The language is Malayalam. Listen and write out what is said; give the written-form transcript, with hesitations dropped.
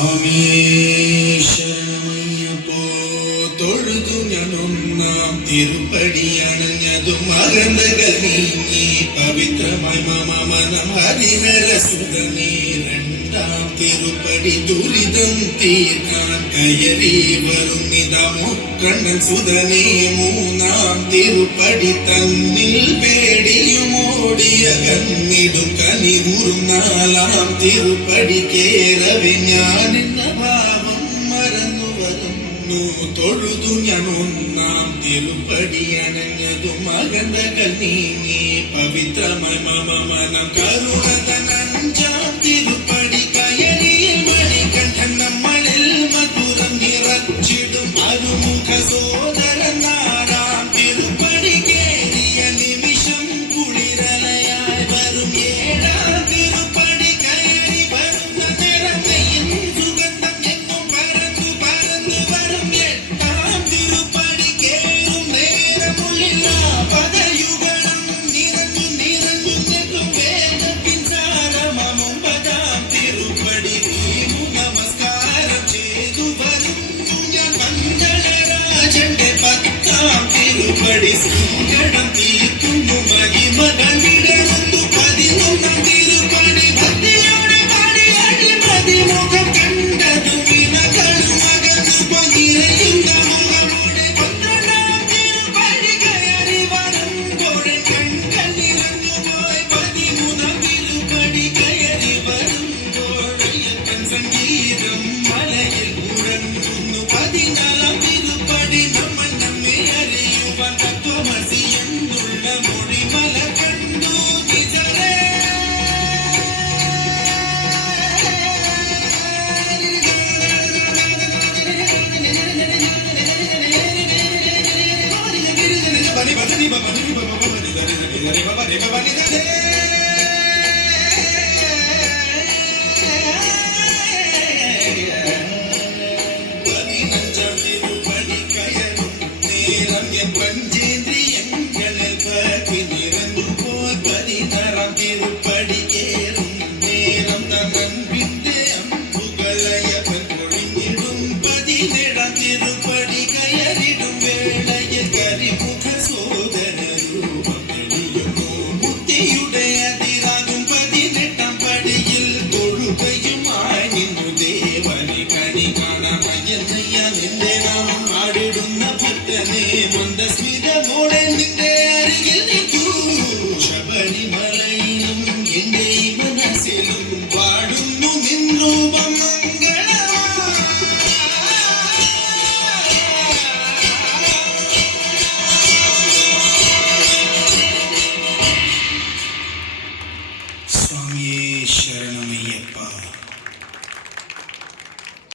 സ്വാമിയേ ശരണമയ്യപ്പോ തൊഴുതു ഞാനൊന്നാം തിരുപ്പടിയണഞ്ഞതും അകന്തകൾ നീങ്ങി പവിത്രമായി മമ മനം ഹരിഹരസുതനേ രണ്ടാം തിരുപ്പടി ദുരിതം തീർക്കാൻ കയറി വരുന്നിതാ മുക്കണ്ണൻ സുതനേ മൂന്നാം തിരുപ്പടി തന്നിൽ പേടിയുമോടിയ കന്നിടും കനികൂറും നാലാം തിരുപ്പടി കേറവെ ഞാനെന്ന ഭാവം മറന്നു വരുന്നു തൊഴുതു ഞാൻ ഒന്നാം തിരുപ്പടി അണഞ്ഞതും അകന്തകൾ നീങ്ങി പവിത്രമായി മമ മനം കരുണതനഞ്ചാം തിരുപ്പടി കയറിയിൽ മണികണ്ഠൻ നമ്മളിൽ മധുരം നിറച്ചിടും അരുമുഖ സോദരൻ നാടാം തിരുപ്പടി കേറിയ നിമിഷം കുളിരലയായി വരും ഏഴാം തിരുപ്പടി കയറി വരുന്ന നിറമയിൽ സുഗന്ധം എങ്ങും പരന്നു പരന്നു വരും എട്ടാം തിരുപ്പടി കേറും നേരമുള്ളിൽ പദയുഗണം നിറഞ്ഞു നിറഞ്ഞു നിൽക്കും വേദത്തിൻ സാരമം ഒമ്പതാം തിരുപ്പടി വീണു നമസ്കാരം ചെയ്തു വരുന്നു ഞാൻ മണ്ഡലരാജന്റെ പത്താം തിരുപ്പടി സങ്കടം തീർക്കുന്നു മഹിമകൾ വിടരുന്നു പതിനൊന്നാം തിരുപ്പടി ഭക്തിയോടെ പാടി അടിമതിമുഖം കണ്ടതു വിനകളും അകന്നു പൊങ്ങിരയുന്ന മുഖമോടെ പന്ത്രണ്ടാം തിരുപ്പടി കയറി വരുമ്പോഴെ കൺകൾ നിറഞ്ഞു പോയി പതിമൂന്നാം തിരുപ്പടി കയറി വരുമ്പോഴയ്യപ്പൻ സംഗീതം മലയിൽ ഉടങ്ങുന്നു പതിനാലാം തിരുപ്പടി നമ്മൾ നമ്മെ അറിയുവാൻ തത്വമസി എന്നുള്ള മൊഴിമല കണ്ടു നിജരേ ബനി ബനി ബനി ബനി ബനി ബനി ബനി ബനി ബനി